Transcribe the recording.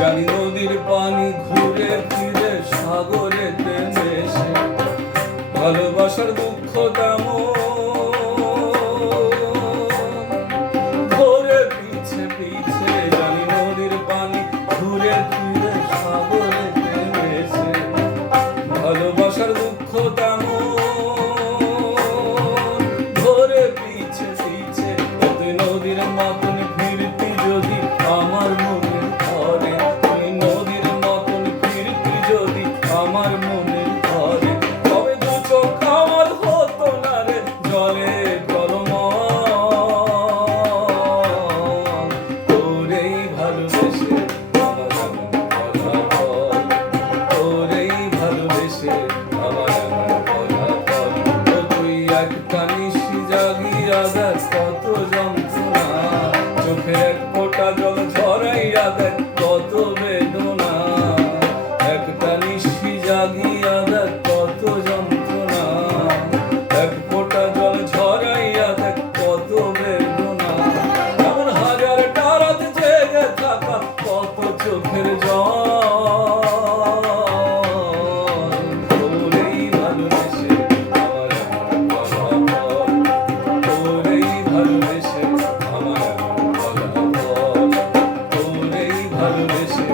জানি নদীর পানি ঘুরে ফিরে সাগরেতে মেশে, ভালোবাসার দুঃখ তেমন ঘুরে পিছে পিছে। জানি নদীর পানি ঘুরে ফিরে সাগরেতে মেশে, ভালোবাসার দুঃখ তেমন ঘুরে পিছে পিছে। তুই নদীর মতন ফিরতি যদি আমার মনের ঘরে, তুই নদীর মতন ফিরতি যদি আমার মনের ঘরে, তবে দু চোখ আমার হতো না রে জলে টলমল। তোরেই ভালোবেসে আমার এমন ফলাফল, তোরেই ভালোবেসে আমার এমন ফলাফল। তুই একটা নিশি জাগিয়া দেখ কত যন্ত্রণা, চোখে এক ফোঁটা জল ঝরাইয়া দেখ কত বেদনা। একটা নিশি জাগিয়া দেখ কত যন্ত্রণা, এক ফোঁটা জল ঝরাইয়া দেখ কত বেদনা। এমন হাজারটা রাত জেগে থাকা কত চোখের জল। তোরেই ভালোবেসে আমার এমন ফলাফল, তোরেই ভালোবেসে আমার এমন ফলাফল, তোরেই ভালোবেসে